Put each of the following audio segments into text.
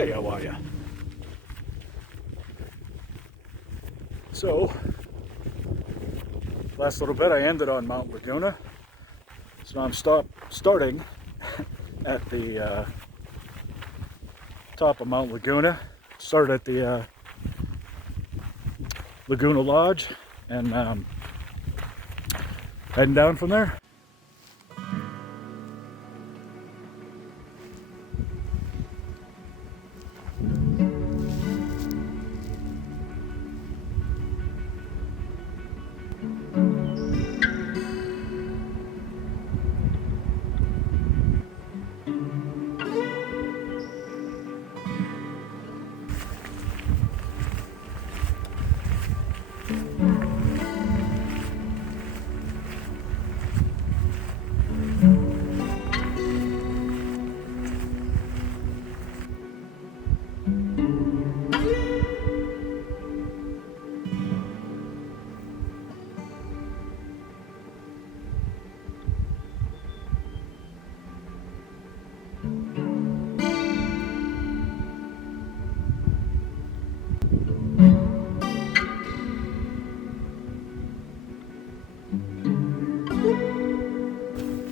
Hey, how are ya? So, last little bit I ended on Mount Laguna. So now I'm starting at the top of Mount Laguna. Started at the Laguna Lodge and heading down from there.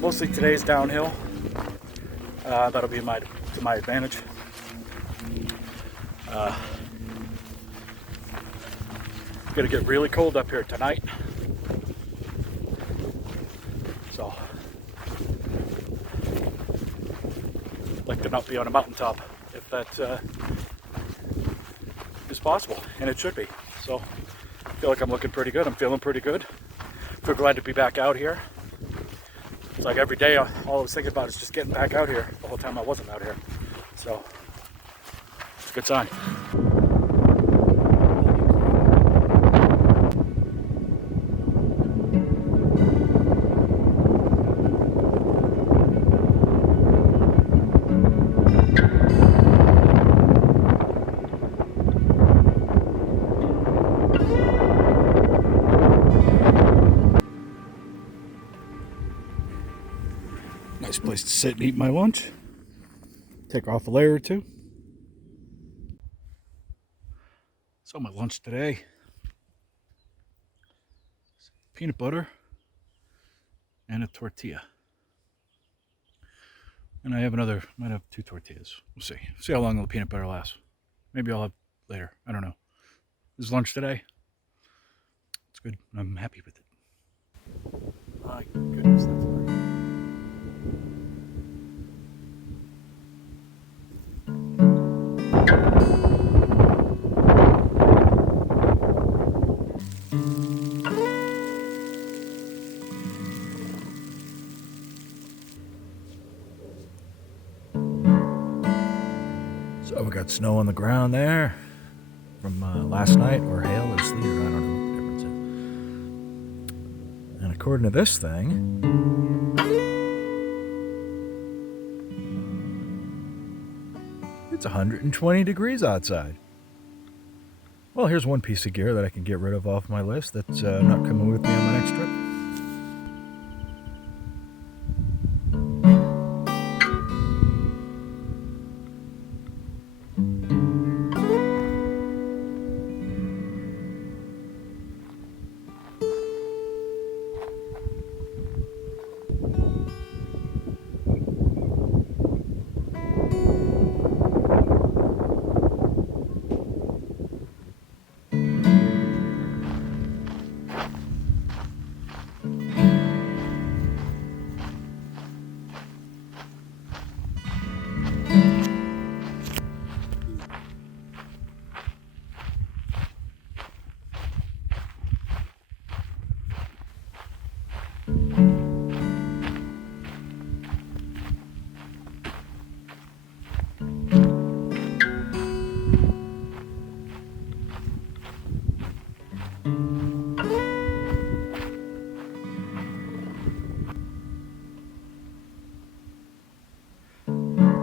Mostly today's downhill. That'll be to my advantage. It's gonna get really cold up here tonight, so I'd like to not be on a mountaintop if that is possible, and it should be. So I feel like I'm looking pretty good. I'm feeling pretty good. Feel glad to be back out here. It's like every day all I was thinking about is just getting back out here the whole time I wasn't out here. So it's a good sign. Nice place to sit and eat my lunch. Take off a layer or two. So my lunch today, peanut butter and a tortilla. And I have might have 2 tortillas. We'll see. See how long the peanut butter lasts. Maybe I'll have later. I don't know. This is lunch today. It's good. I'm happy with it. My goodness, that's great. So we got snow on the ground there from last night, or hail or sleet, or I don't know what the difference is. And according to this thing, it's 120 degrees outside. Well, here's one piece of gear that I can get rid of off my list that's not coming with me on my next trip.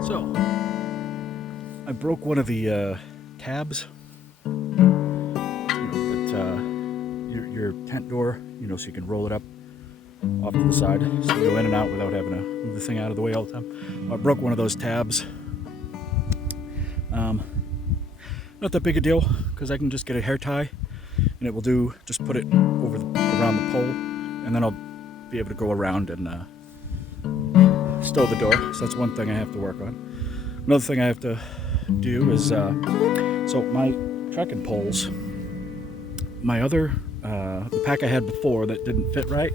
So, I broke one of the tabs, your tent door, so you can roll it up off to the side, so you go in and out without having to move the thing out of the way all the time. I broke one of those tabs. Not that big a deal because I can just get a hair tie and it will do, just put it over around the pole, and then I'll be able to go around and stow the door. So that's one thing I have to work on. Another thing I have to do is, so my trekking poles, my other, the pack I had before that didn't fit right,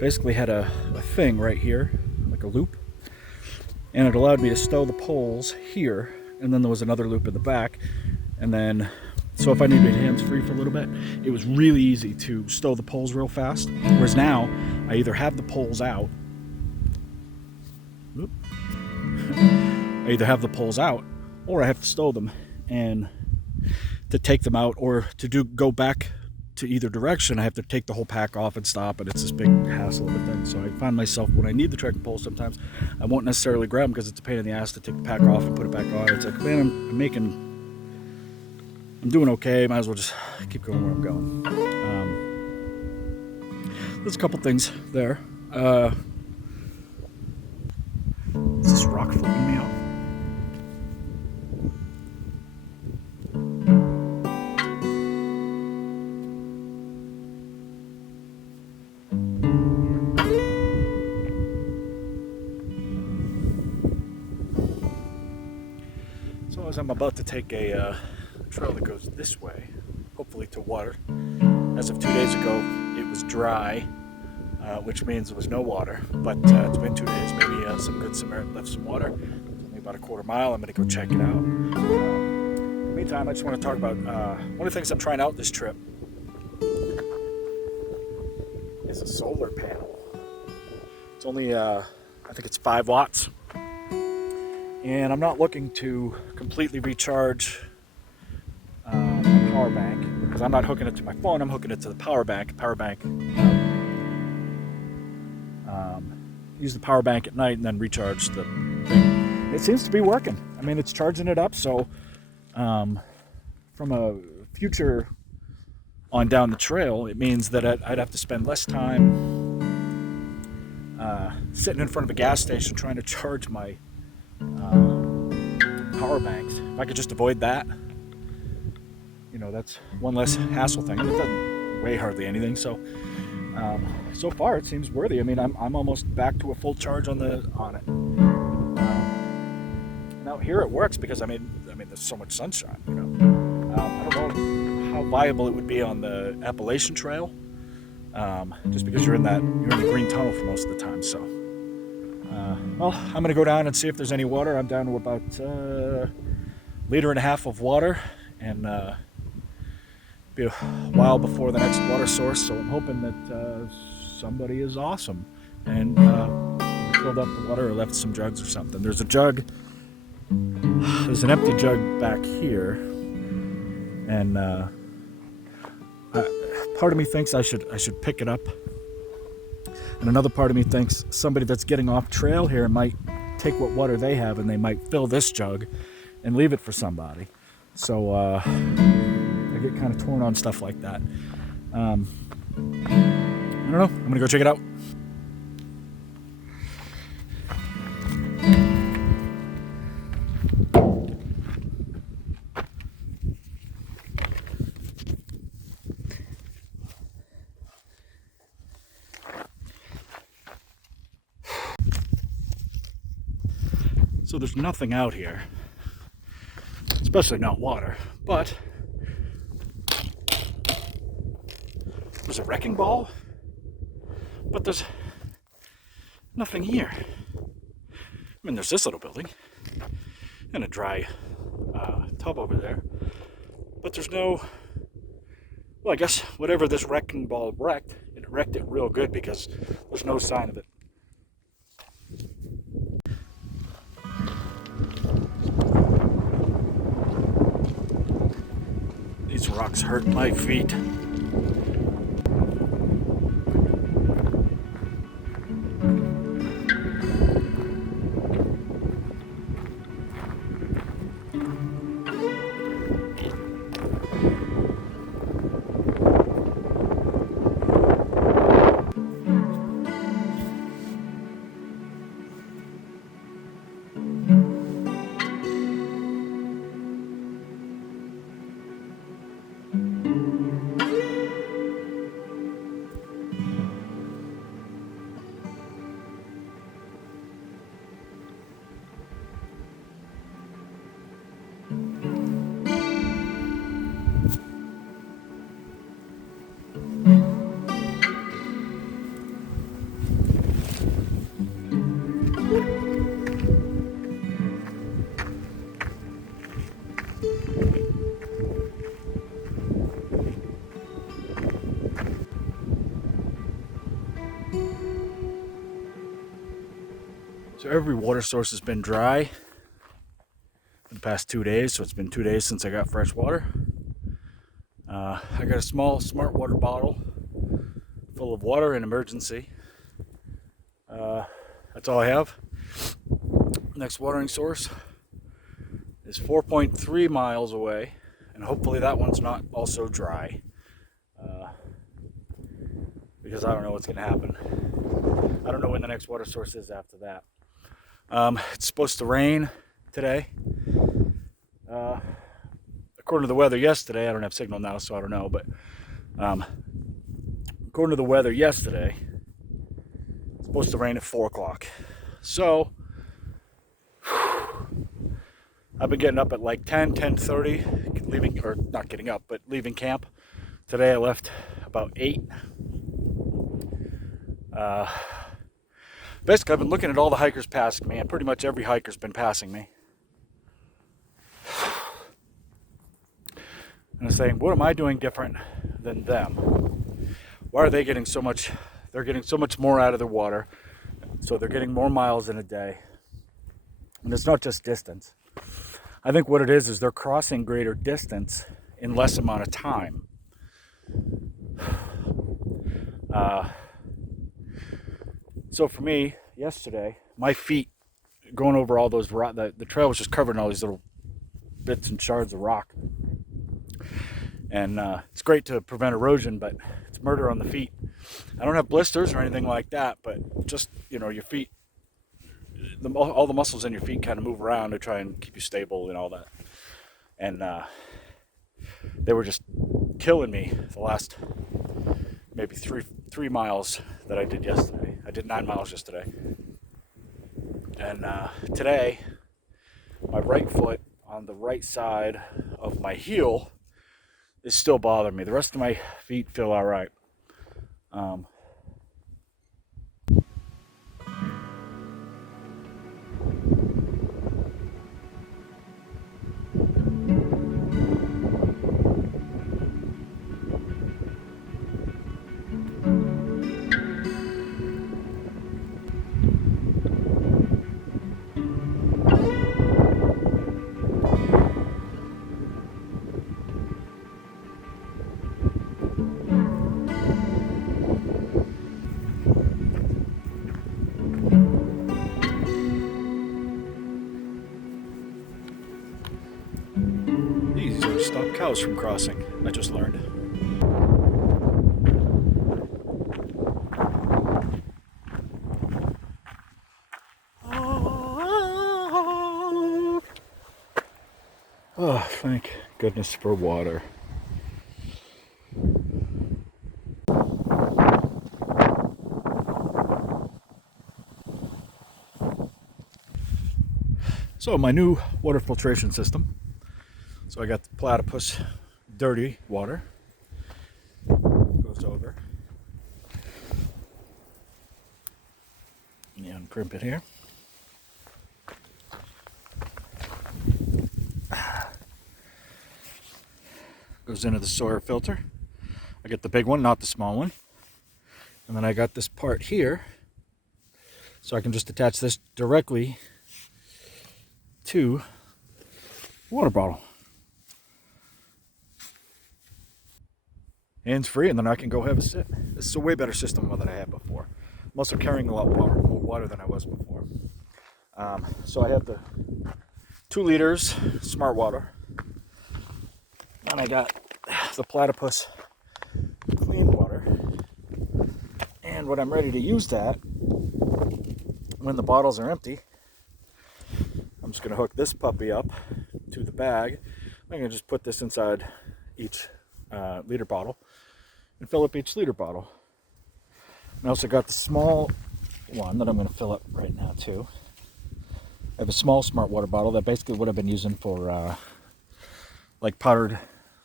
basically had a thing right here, like a loop, and it allowed me to stow the poles here, and then there was another loop in the back, and then, so if I needed hands free for a little bit, it was really easy to stow the poles real fast. Whereas now, I either have the poles out, I either have the poles out, or I have to stow them. And to take them out or to go back to either direction, I have to take the whole pack off and stop, and it's this big hassle of a thing. So I find myself, when I need the trekking poles, sometimes I won't necessarily grab them because it's a pain in the ass to take the pack off and put it back on. It's like, man, I'm doing okay. Might as well just keep going where I'm going. There's a couple things there. Is this rock flipping me off? So as I'm about to take a trail that goes this way, hopefully to water. As of 2 days ago, it was dry, which means there was no water, but it's been 2 days. Maybe some good Samaritan left some water. It's only about a quarter mile. I'm going to go check it out. In the meantime, I just want to talk about one of the things I'm trying out this trip is a solar panel. It's only, I think it's 5 watts. And I'm not looking to completely recharge my power bank, because I'm not hooking it to my phone, I'm hooking it to the power bank. Use the power bank at night and then recharge the thing. It seems to be working. I mean, it's charging it up, so from a future on down the trail, it means that I'd have to spend less time sitting in front of a gas station trying to charge my power banks. If I could just avoid that, you know, that's one less hassle thing. And it doesn't weigh hardly anything, so so far it seems worthy. I mean, I'm almost back to a full charge on it. Now here it works because I mean there's so much sunshine. You know, I don't know how viable it would be on the Appalachian Trail, just because you're in the green tunnel for most of the time. So, well, I'm gonna go down and see if there's any water. I'm down to about 1.5 liters of water, and be a while before the next water source, so I'm hoping that somebody is awesome and filled up the water or left some jugs or something. There's a jug, there's an empty jug back here, and part of me thinks I should pick it up, and another part of me thinks somebody that's getting off trail here might take what water they have and they might fill this jug and leave it for somebody. So I get kind of torn on stuff like that. I don't know. I'm gonna go check it out. So there's nothing out here, especially not water, but there's a wrecking ball, but there's nothing here. I mean, there's this little building and a dry tub over there, but there's no, well, I guess whatever this wrecking ball wrecked, it wrecked it real good because there's no sign of it. These rocks hurt my feet. So every water source has been dry for the past 2 days. So it's been 2 days since I got fresh water. I got a small smart water bottle full of water in emergency. That's all I have. Next watering source is 4.3 miles away, and hopefully that one's not also dry, because I don't know what's going to happen. I don't know when the next water source is after that. It's supposed to rain today. According to the weather yesterday, I don't have signal now, so I don't know, but according to the weather yesterday, it's supposed to rain at 4 o'clock. So I've been getting up at like 10:30, leaving, or not getting up, but leaving camp. Today I left about 8. Basically, I've been looking at all the hikers passing me, and pretty much every hiker's been passing me. And I'm saying, what am I doing different than them? Why are they getting so much? They're getting so much more out of their water, so they're getting more miles in a day. And it's not just distance. I think what it is they're crossing greater distance in less amount of time. So for me, yesterday, my feet going over all those rock, the trail was just covered in all these little bits and shards of rock. And it's great to prevent erosion, but it's murder on the feet. I don't have blisters or anything like that, but just, your feet, all the muscles in your feet kind of move around to try and keep you stable and all that. And they were just killing me the last maybe three miles that I did yesterday. I did 9 miles yesterday. And today, my right foot on the right side of my heel is still bothering me. The rest of my feet feel all right. Stop cows from crossing, I just learned. Oh, thank goodness for water. So my new water filtration system. So I got the platypus dirty water. Goes over. Yeah, uncrimp it here. Goes into the Sawyer filter. I get the big one, not the small one. And then I got this part here. So I can just attach this directly to the water bottle. Hands free, and then I can go have a sip. This is a way better system than I had before. I'm also carrying a lot more water than I was before. So I have the 2 liters smart water. And I got the platypus clean water. And when I'm ready to use that, when the bottles are empty, I'm just going to hook this puppy up to the bag. I'm going to just put this inside each liter bottle and fill up each liter bottle. And I also got the small one that I'm going to fill up right now too. I have a small smart water bottle that basically would have been using for like powdered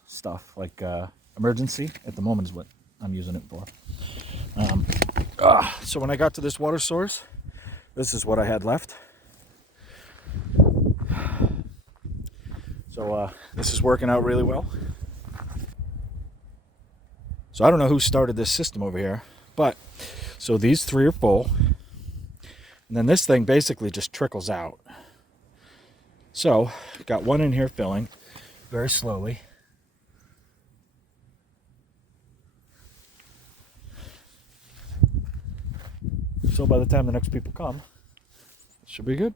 stuff, like emergency at the moment is what I'm using it for. So when I got to this water source, this is what I had left. So this is working out really well. So I don't know who started this system over here, but so these 3 are full, And then this thing basically just trickles out. So, got one in here filling very slowly. So by the time the next people come, it should be good.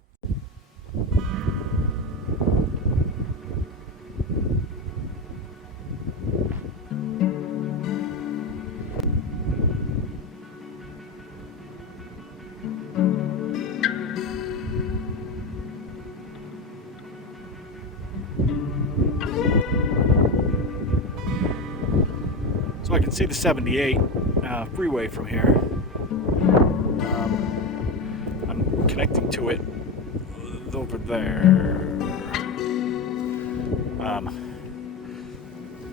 So I can see the 78 freeway from here. I'm connecting to it over there.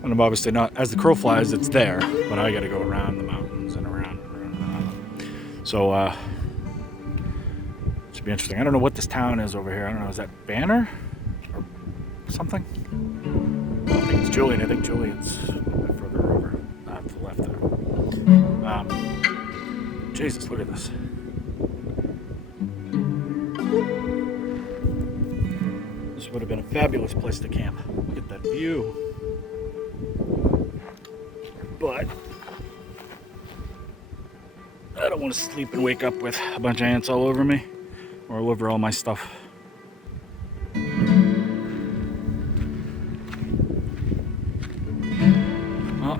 And I'm obviously not, as the crow flies, it's there, but I gotta go around the mountains and around and around and around. So, it should be interesting. I don't know what this town is over here. I don't know, is that Banner or something? I don't think it's Julian. I think Julian's a little bit further over. To the left there. Jesus, look at this. This would have been a fabulous place to camp. Look at that view. But I don't want to sleep and wake up with a bunch of ants all over me or all over all my stuff. Well,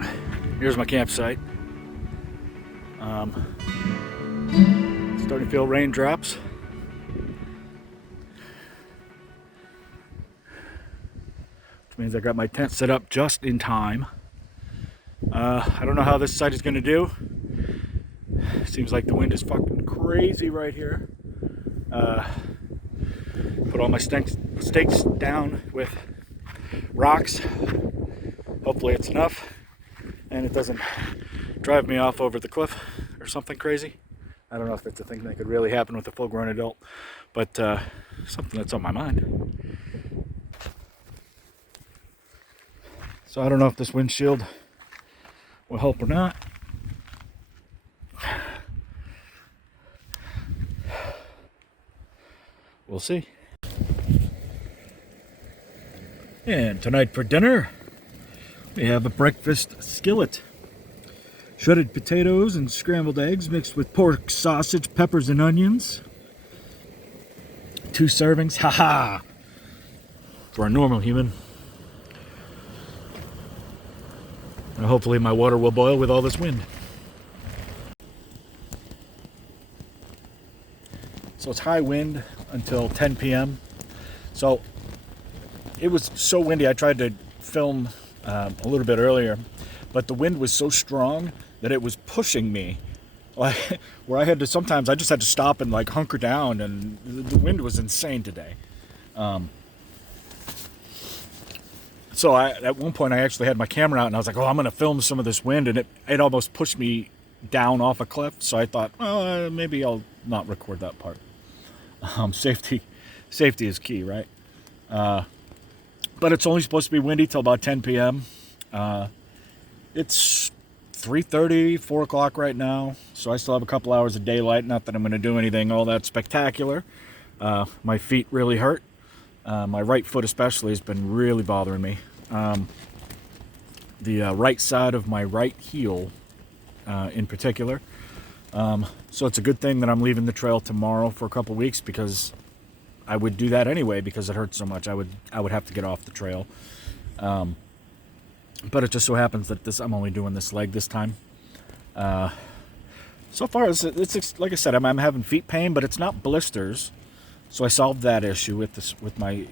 here's my campsite. Starting to feel raindrops. Which means I got my tent set up just in time. I don't know how this site is going to do. Seems like the wind is fucking crazy right here. Put all my stakes down with rocks. Hopefully it's enough and it doesn't drive me off over the cliff or something crazy. I don't know if it's a thing that could really happen with a full-grown adult, but something that's on my mind. So I don't know if this windshield will help or not. We'll see. And tonight for dinner, we have a breakfast skillet. Shredded potatoes and scrambled eggs mixed with pork sausage, peppers, and onions. 2 servings, haha! For a normal human. And hopefully my water will boil with all this wind. So it's high wind until 10 p.m. So it was so windy, I tried to film a little bit earlier, but the wind was so strong that it was pushing me, like where I had to, sometimes I just had to stop and like hunker down, and the wind was insane today. So at one point I actually had my camera out and I was like, oh, I'm gonna film some of this wind, and it almost pushed me down off a cliff. So I thought, well, maybe I'll not record that part. Safety is key, right? But it's only supposed to be windy till about 10 p.m. It's 3:30, 4 o'clock right now, so I still have a couple hours of daylight. Not that I'm going to do anything all that spectacular. My feet really hurt. My right foot especially has been really bothering me. The right side of my right heel in particular. So it's a good thing that I'm leaving the trail tomorrow for a couple weeks, because I would do that anyway because it hurts so much. I would have to get off the trail. But it just so happens that I'm only doing this leg this time. So far, it's like I said, I'm having feet pain, but it's not blisters. So I solved that issue with my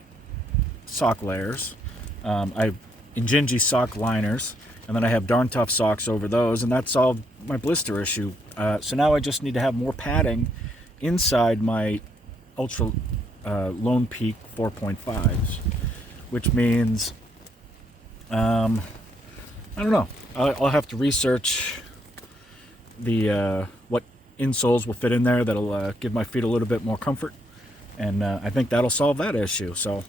sock layers. I have Injinji sock liners, and then I have Darn Tough socks over those, and that solved my blister issue. So now I just need to have more padding inside my Ultra Lone Peak 4.5s, which means I don't know. I'll have to research the what insoles will fit in there that'll give my feet a little bit more comfort, and I think that'll solve that issue. So,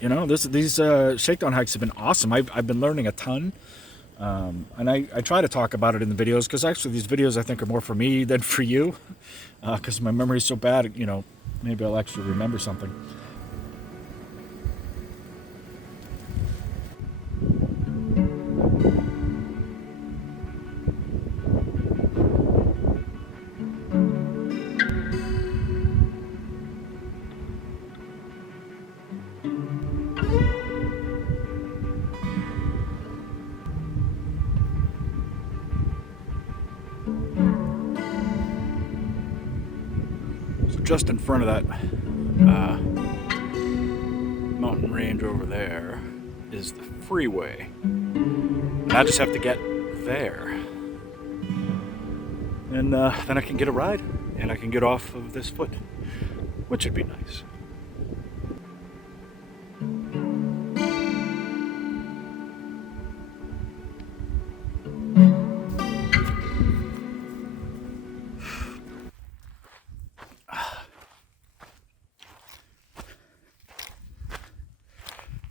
you know, these shakedown hikes have been awesome. I've been learning a ton. And I try to talk about it in the videos, because actually these videos I think are more for me than for you, because my memory is so bad, you know, maybe I'll actually remember something. Just in front of that mountain range over there is the freeway, and I just have to get there, and then I can get a ride and I can get off of this foot, which would be nice.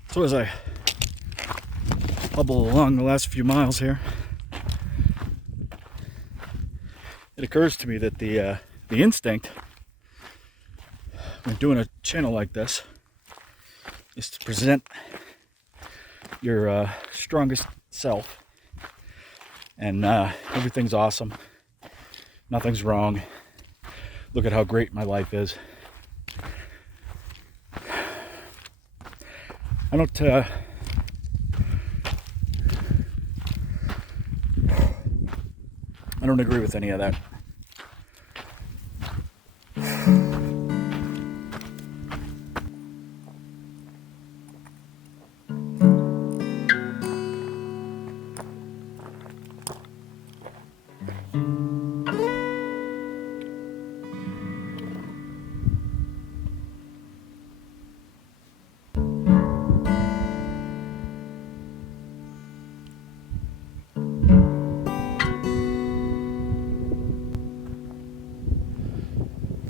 So as I hobble along the last few miles here, it occurs to me that the instinct when doing a channel like this is to present your strongest self, and everything's awesome, nothing's wrong, look at how great my life is. I don't agree with any of that.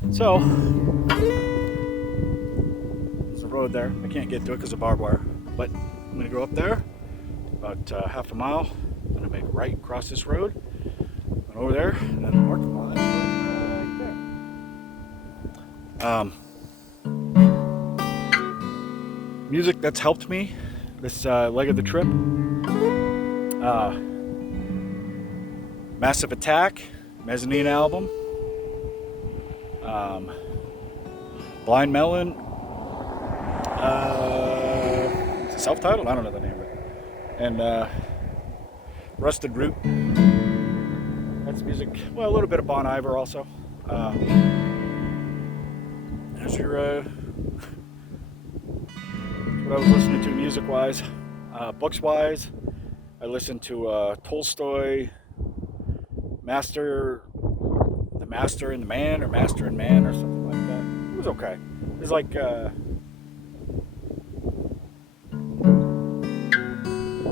So, there's a road there. I can't get to it because of barbed wire, but I'm going to go up there about half a mile. I'm going to make a right across this road, and over there, and then the parking lot right there. Music that's helped me this leg of the trip. Massive Attack, Mezzanine album. Blind Melon, self-titled, I don't know the name of it, and Rusted Root. That's music. Well, a little bit of Bon Iver also. There's your what I was listening to music-wise. Books-wise, I listened to Tolstoy, Master and the Man, or Master and Man, or something like that. It was okay. It was like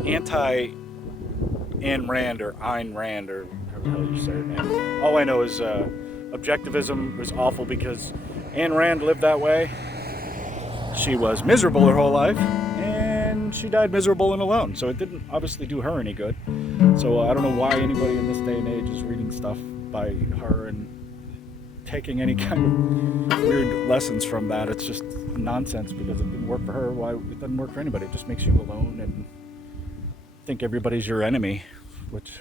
anti-Ayn Rand, or Ayn Rand, or however the hell you say her name. All I know is objectivism was awful, because Ayn Rand lived that way. She was miserable her whole life, and she died miserable and alone. So it didn't obviously do her any good. So I don't know why anybody in this day and age is reading stuff by her and taking any kind of weird lessons from that. It's just nonsense, because it didn't work for her. Why? It doesn't work for anybody. It just makes you alone and think everybody's your enemy, which